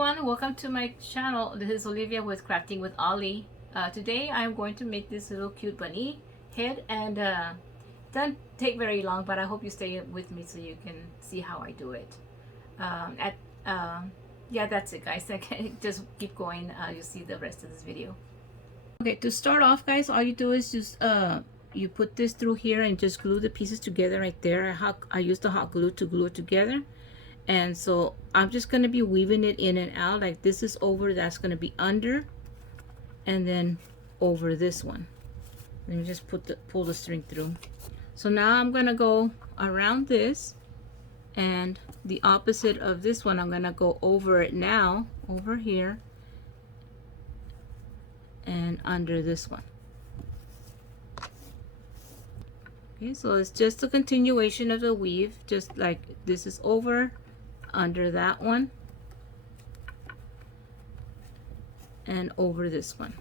everyone, welcome to my channel. This is Olivia with Crafting with Ollie. Today I'm going to make this little cute bunny head, and doesn't take very long, but I hope you stay with me so you can see how I do it. At Yeah, that's it guys. I can just keep going. You'll see the rest of this video. Okay, to start off guys, all you do is just you put this through here and just glue the pieces together right there. I use the hot glue to glue it together. And so I'm just going to be weaving it in and out. Like this is over, that's going to be under, and then over this one. Let me just pull the string through. So now I'm going to go around this, and the opposite of this one, I'm going to go over it now, over here, and under this one. Okay, so it's just a continuation of the weave, just like this is over, under that one, and over this one.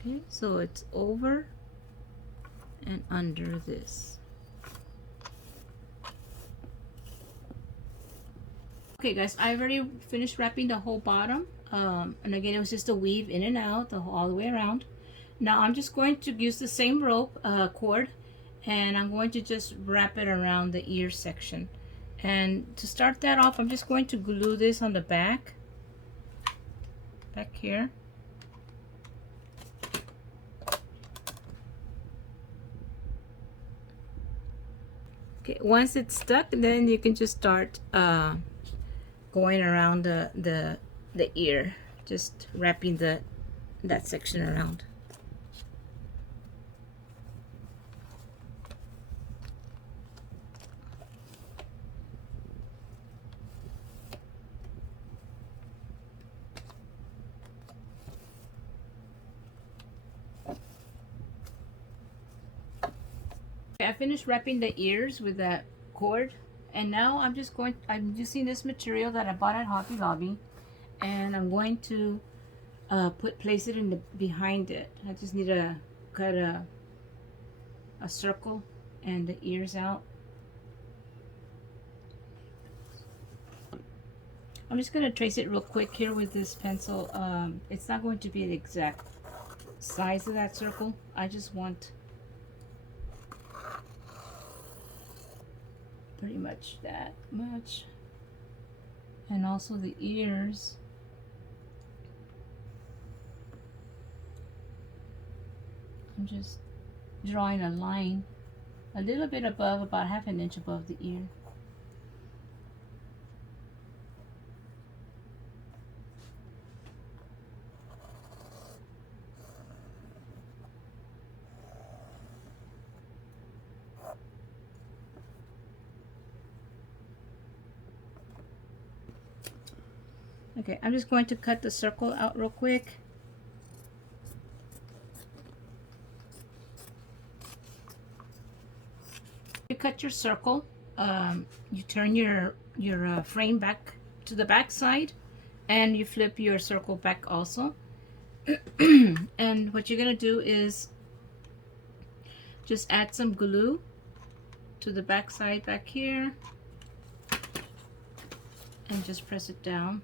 Okay, so it's over and under this. Okay guys, I already finished wrapping the whole bottom, and again it was just a weave in and out all the way around. Now I'm just going to use the same rope cord, and I'm going to just wrap it around the ear section. And to start that off, I'm just going to glue this on the back here. Okay, once it's stuck, then you can just start going around the ear, just wrapping that section around. I finished wrapping the ears with that cord, and now I'm using this material that I bought at Hobby Lobby, and I'm going to place it in behind it. I just need to cut a circle and the ears out. I'm just going to trace it real quick here with this pencil. It's not going to be the exact size of that circle. I just want pretty much that much, and also the ears. I'm just drawing a line a little bit above, about ½ inch above the ear. Okay, I'm just going to cut the circle out real quick. You cut your circle, you turn your frame back to the back side, and you flip your circle back also. And what you're gonna do is just add some glue to the back side back here, and just press it down.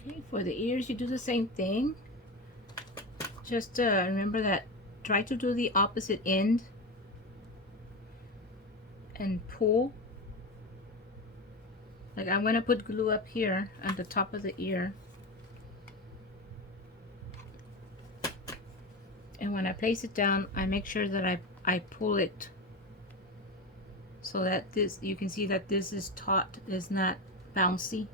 Okay, for the ears you do the same thing. Just remember that, try to do the opposite end and pull. Like I'm going to put glue up here at the top of the ear, and when I place it down, I make sure that I pull it so that you can see that this is taut, is not bouncy.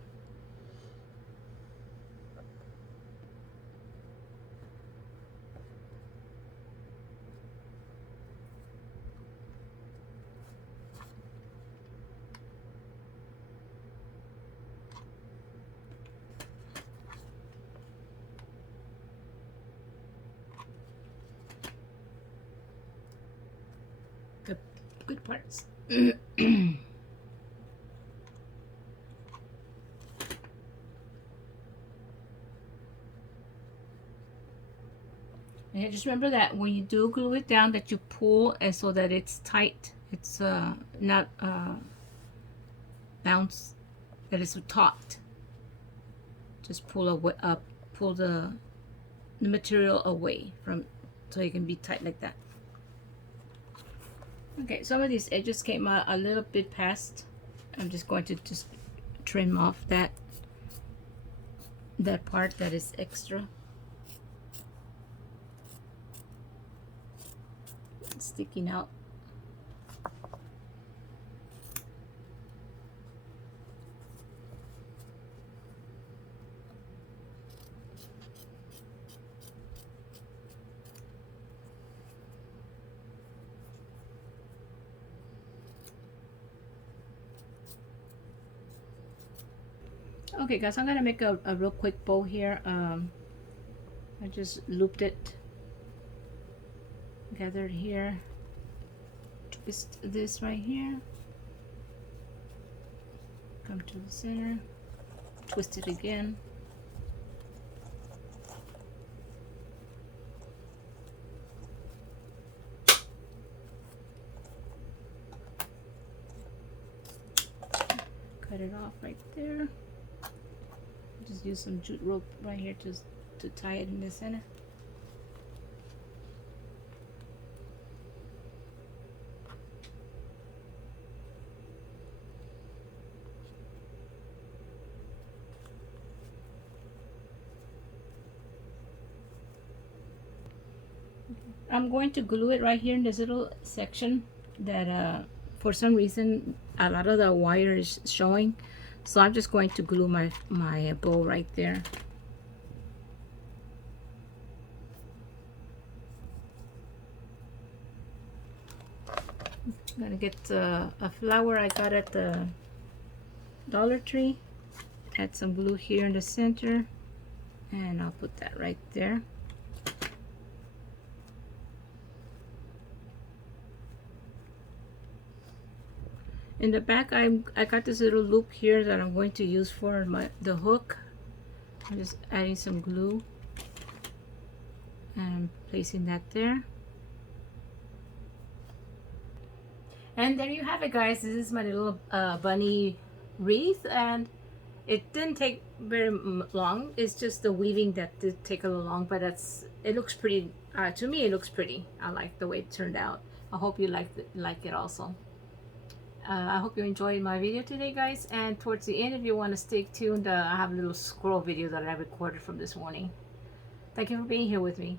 good parts. And just remember that when you do glue it down, that you pull and so that it's tight. It's not bounce, that it's taut. Just pull up, pull the material away from, so it can be tight like that. Okay, some of these edges came out a little bit past. I'm just going to just trim off that part that is extra. Sticking out. Okay guys, I'm gonna make a real quick bow here. I just looped it, gathered here, twist this right here, come to the center, twist it again, cut it off right there. Just use some jute rope right here to tie it in the center. I'm going to glue it right here in this little section that for some reason a lot of the wire is showing, so I'm just going to glue my bow right there. I'm gonna get a flower I got at the Dollar Tree, add some glue here in the center, and I'll put that right there. In the back, I got this little loop here that I'm going to use for the hook. I'm just adding some glue and placing that there. And there you have it, guys. This is my little bunny wreath, and it didn't take very long. It's just the weaving that did take a little long, but it looks pretty. To me, it looks pretty. I like the way it turned out. I hope you like it also. I hope you enjoyed my video today, guys, and towards the end, if you want to stay tuned, I have a little squirrel video that I recorded from this morning. Thank you for being here with me.